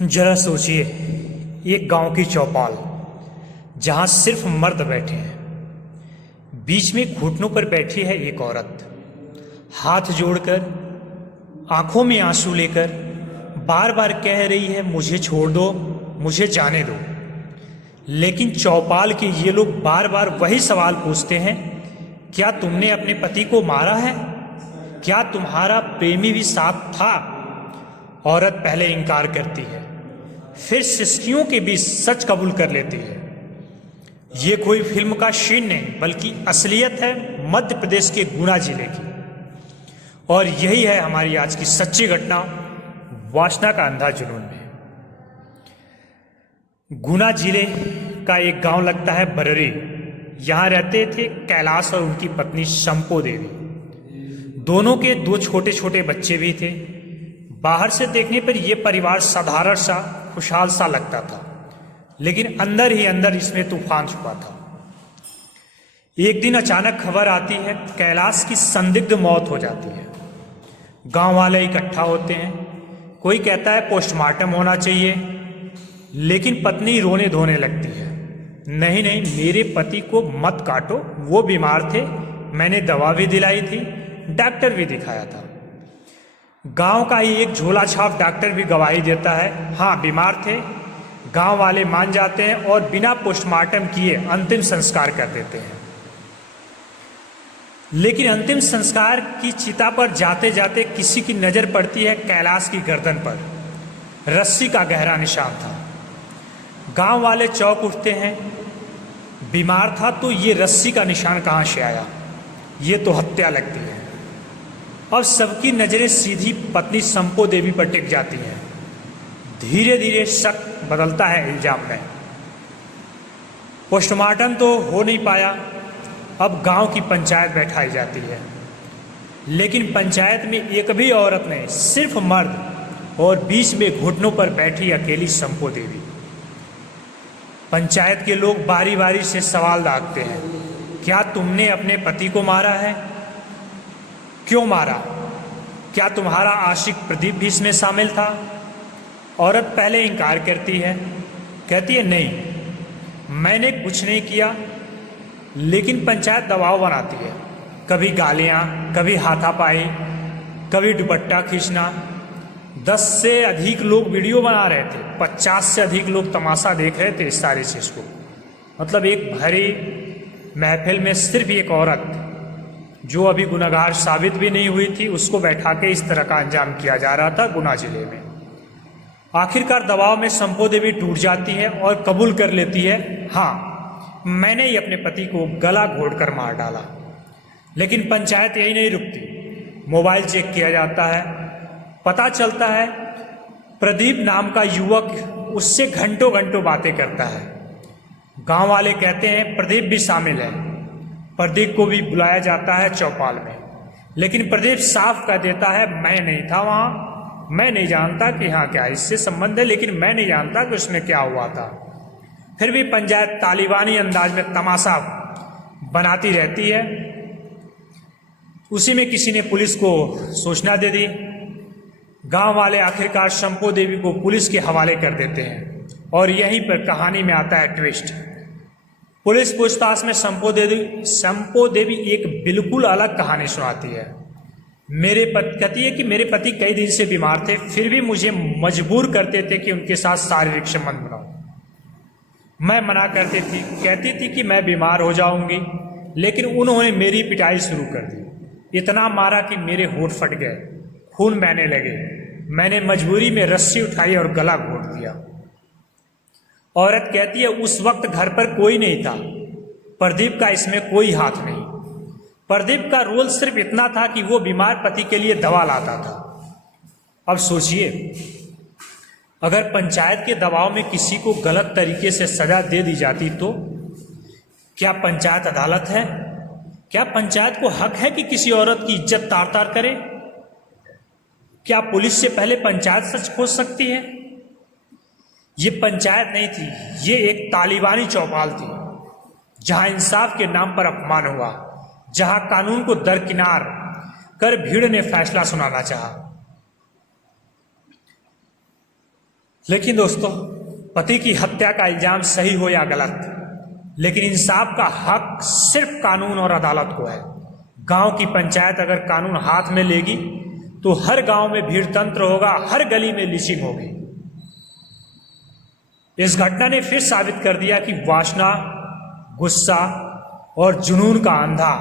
जरा सोचिए, एक गांव की चौपाल जहां सिर्फ मर्द बैठे हैं। बीच में घुटनों पर बैठी है एक औरत, हाथ जोड़कर, आंखों में आंसू लेकर बार बार कह रही है, मुझे छोड़ दो, मुझे जाने दो। लेकिन चौपाल के ये लोग बार बार वही सवाल पूछते हैं, क्या तुमने अपने पति को मारा है? क्या तुम्हारा प्रेमी भी साथ था? औरत पहले इनकार करती है, फिर सिस्कियों के बीच सच कबूल कर लेती है। ये कोई फिल्म का सीन नहीं, बल्कि असलियत है मध्य प्रदेश के गुना जिले की। और यही है हमारी आज की सच्ची घटना, वासना का अंधा जुनून में। गुना जिले का एक गांव लगता है बररी। यहाँ रहते थे कैलाश और उनकी पत्नी शंपो देवी। दोनों के दो छोटे छोटे बच्चे भी थे। बाहर से देखने पर यह परिवार साधारण सा, खुशहाल सा लगता था, लेकिन अंदर ही अंदर इसमें तूफान छुपा था। एक दिन अचानक खबर आती है, कैलाश की संदिग्ध मौत हो जाती है। गांव वाले इकट्ठा होते हैं। कोई कहता है पोस्टमार्टम होना चाहिए, लेकिन पत्नी रोने धोने लगती है। नहीं नहीं, मेरे पति को मत काटो, वो बीमार थे, मैंने दवा भी दिलाई थी, डॉक्टर भी दिखाया था। गांव का ही एक झोला छाप डॉक्टर भी गवाही देता है, हाँ बीमार थे। गांव वाले मान जाते हैं और बिना पोस्टमार्टम किए अंतिम संस्कार कर देते हैं। लेकिन अंतिम संस्कार की चिता पर जाते जाते किसी की नजर पड़ती है कैलाश की गर्दन पर। रस्सी का गहरा निशान था। गांव वाले चौंक उठते हैं। बीमार था तो ये रस्सी का निशान कहां से आया? ये तो हत्या लगती है। अब सबकी नजरें सीधी पत्नी शंपो देवी पर टिक जाती हैं। धीरे धीरे शक बदलता है इल्जाम में। पोस्टमार्टम तो हो नहीं पाया। अब गांव की पंचायत बैठाई जाती है, लेकिन पंचायत में एक भी औरत नहीं, सिर्फ मर्द और बीच में घुटनों पर बैठी अकेली शंपो देवी। पंचायत के लोग बारी बारी से सवाल दागते हैं, क्या तुमने अपने पति को मारा है? क्यों मारा? क्या तुम्हारा आशिक प्रदीप भी इसमें शामिल था? औरत पहले इनकार करती है, कहती है नहीं, मैंने कुछ नहीं किया। लेकिन पंचायत दबाव बनाती है, कभी गालियां, कभी हाथापाई, कभी दुपट्टा खींचना। 10 से अधिक लोग वीडियो बना रहे थे, 50 से अधिक लोग तमाशा देख रहे थे इस सारी चीज को। मतलब एक भरी महफिल में सिर्फ एक औरत, जो अभी गुनहगार साबित भी नहीं हुई थी, उसको बैठा के इस तरह का अंजाम किया जा रहा था गुना जिले में। आखिरकार दबाव में शंपो देवी टूट जाती है और कबूल कर लेती है, हाँ मैंने ही अपने पति को गला घोंटकर मार डाला। लेकिन पंचायत यही नहीं रुकती। मोबाइल चेक किया जाता है। पता चलता है प्रदीप नाम का युवक उससे घंटों घंटों बातें करता है। गांव वाले कहते हैं प्रदीप भी शामिल है। प्रदीप को भी बुलाया जाता है चौपाल में, लेकिन प्रदीप साफ कह देता है, मैं नहीं था वहां, मैं नहीं जानता कि हाँ क्या इससे संबंध है, लेकिन मैं नहीं जानता कि उसमें क्या हुआ था। फिर भी पंचायत तालिबानी अंदाज में तमाशा बनाती रहती है। उसी में किसी ने पुलिस को सूचना दे दी। गांव वाले आखिरकार शंपो देवी को पुलिस के हवाले कर देते हैं। और यहीं पर कहानी में आता है ट्विस्ट। पुलिस पूछताछ में शंपो देवी एक बिल्कुल अलग कहानी सुनाती है। कहती है कि मेरे पति कई दिन से बीमार थे, फिर भी मुझे मजबूर करते थे कि उनके साथ शारीरिक संबंध बनाऊं। मैं मना करती थी, कहती थी कि मैं बीमार हो जाऊंगी, लेकिन उन्होंने मेरी पिटाई शुरू कर दी। इतना मारा कि मेरे होंठ फट गए, खून बहने लगे। मैंने मजबूरी में रस्सी उठाई और गला घोंट दिया। औरत कहती है उस वक्त घर पर कोई नहीं था, प्रदीप का इसमें कोई हाथ नहीं। प्रदीप का रोल सिर्फ इतना था कि वो बीमार पति के लिए दवा लाता था। अब सोचिए, अगर पंचायत के दबाव में किसी को गलत तरीके से सजा दे दी जाती तो क्या पंचायत अदालत है? क्या पंचायत को हक है कि किसी औरत की इज्जत तार तार करे? क्या पुलिस से पहले पंचायत सच खोज सकती है? ये पंचायत नहीं थी, ये एक तालिबानी चौपाल थी, जहां इंसाफ के नाम पर अपमान हुआ, जहां कानून को दरकिनार कर भीड़ ने फैसला सुनाना चाहा। लेकिन दोस्तों, पति की हत्या का इल्जाम सही हो या गलत, लेकिन इंसाफ का हक सिर्फ कानून और अदालत को है। गांव की पंचायत अगर कानून हाथ में लेगी तो हर गांव में भीड़ तंत्र होगा, हर गली में लिचिंग होगी। इस घटना ने फिर साबित कर दिया कि वासना, गुस्सा और जुनून का अंधा,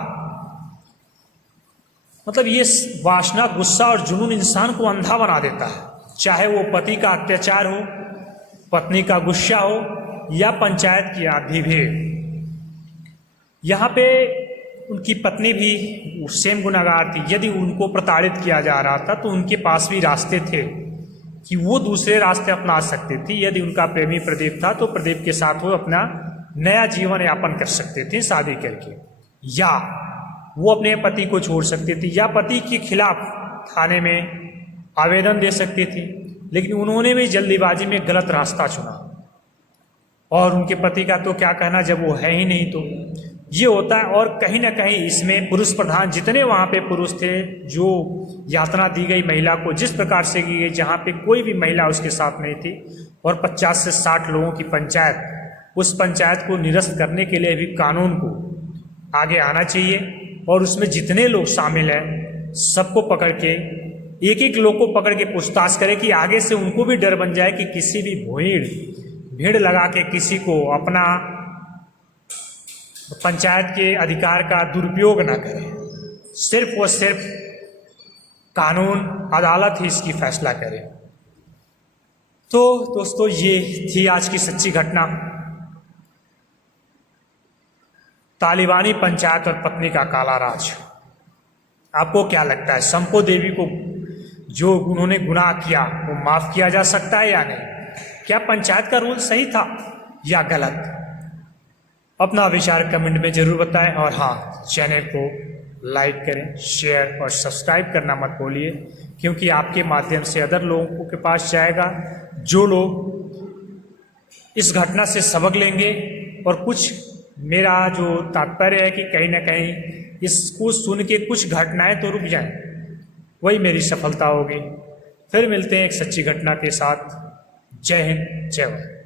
मतलब ये वासना, गुस्सा और जुनून इंसान को अंधा बना देता है। चाहे वो पति का अत्याचार हो, पत्नी का गुस्सा हो या पंचायत की आधी भीड़। यहाँ पे उनकी पत्नी भी सेम गुनाहगार थी। यदि उनको प्रताड़ित किया जा रहा था तो उनके पास भी रास्ते थे कि वो दूसरे रास्ते अपना सकते थे। यदि उनका प्रेमी प्रदीप था तो प्रदीप के साथ वो अपना नया जीवन यापन कर सकते थे शादी करके, या वो अपने पति को छोड़ सकते थे, या पति के खिलाफ थाने में आवेदन दे सकते थे। लेकिन उन्होंने भी जल्दीबाजी में गलत रास्ता चुना। और उनके पति का तो क्या कहना, जब वो है ही नहीं तो ये होता है। और कहीं ना कहीं इसमें पुरुष प्रधान जितने वहाँ पे पुरुष थे, जो यातना दी गई महिला को जिस प्रकार से की गई, जहाँ पे कोई भी महिला उसके साथ नहीं थी, और 50 से 60 लोगों की पंचायत, उस पंचायत को निरस्त करने के लिए भी कानून को आगे आना चाहिए। और उसमें जितने लोग शामिल हैं सबको पकड़ के, एक एक लोग को पकड़ के पूछताछ करे कि आगे से उनको भी डर बन जाए कि किसी भी भीड़ लगा के किसी को अपना पंचायत के अधिकार का दुरुपयोग ना करें। सिर्फ और सिर्फ कानून, अदालत ही इसकी फैसला करे। तो दोस्तों, ये थी आज की सच्ची घटना, तालिबानी पंचायत और पत्नी का काला राज। आपको क्या लगता है, संपो देवी को जो उन्होंने गुनाह किया वो माफ किया जा सकता है या नहीं? क्या पंचायत का रूल सही था या गलत? अपना विचार कमेंट में जरूर बताएं। और हाँ, चैनल को लाइक करें, शेयर और सब्सक्राइब करना मत भूलिए, क्योंकि आपके माध्यम से अदर लोगों के पास जाएगा, जो लोग इस घटना से सबक लेंगे। और कुछ, मेरा जो तात्पर्य है कि कहीं ना कहीं इसको सुन के कुछ घटनाएं तो रुक जाएं, वही मेरी सफलता होगी। फिर मिलते हैं एक सच्ची घटना के साथ। जय हिंद, जय भारत।